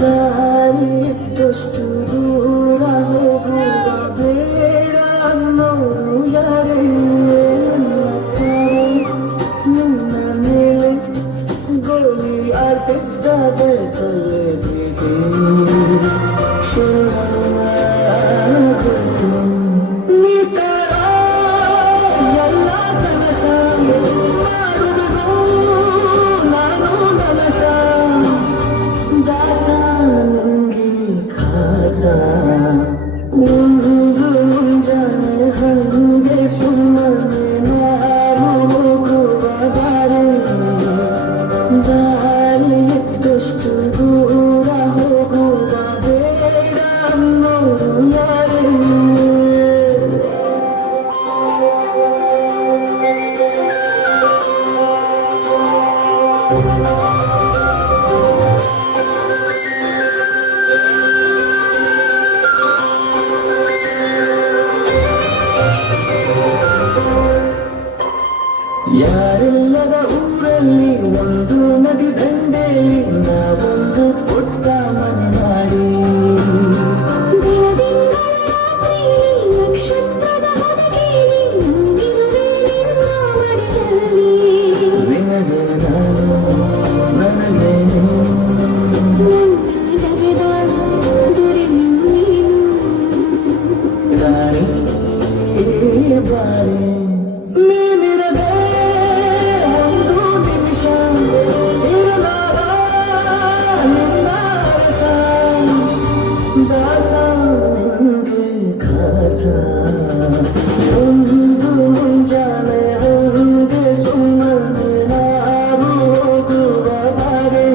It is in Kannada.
ದಾರಿಯಷ್ಟು ದೂರ ಹೋಗುವ ಬೇಡ ಅನ್ನೋರು ಯಾರೇ ನನ್ನ ತಾರೆ ನಿನ್ನ ಮೇಲೆ ಗೋಲಿ ಆಡ್ತಿದ್ದ ಬಯಸಲೇ ಪ್ರೀತಿ ಶುರುವಾಗುತ್ತೆ ನೀ ತರ ಎಲ್ಲ ಕನಸ ಮಾಡುವುದು ನಾನು ನನಸ ದಾಸ ನಂಗೆ ಖಾಸ ಒಂದು ಮುಂಜಾನೆ ಹಂಗೆ ಸುಮ್ಮನೆ ನಾವು ಹೋಗುವ ದಾರಿಯಷ್ಟು ದೂರ ಹೋಗುವ ಬೇಡ ಅನ್ನೋರು ಯಾರೇ ಯಾರಿಲ್ಲದ ಊರಲ್ಲಿ ಒಂದು ನದಿ ದಂಡೆಯಲ್ಲಿ ನಾವೊಂದು ಪುಟ್ಟ ಮನೆ ಮಾಡಿ ನಿನಗೆ ನಾನು ನನಗೆ ರಾಣಿ ಬಾರಿ ನೀನಿರದೆ ಒಂದು ನಿಮಿಷ ಇರಲಾರ ನಿನ್ನ ರಸ ದಾಸ ನಿಂಗೆ ಖಾಸ ಒಂದು ಮುಂಜಾನೆ ಹಂಗೆ ಸುಮ್ಮನೆ ನಾವು ಹೋಗುವ ದಾರಿ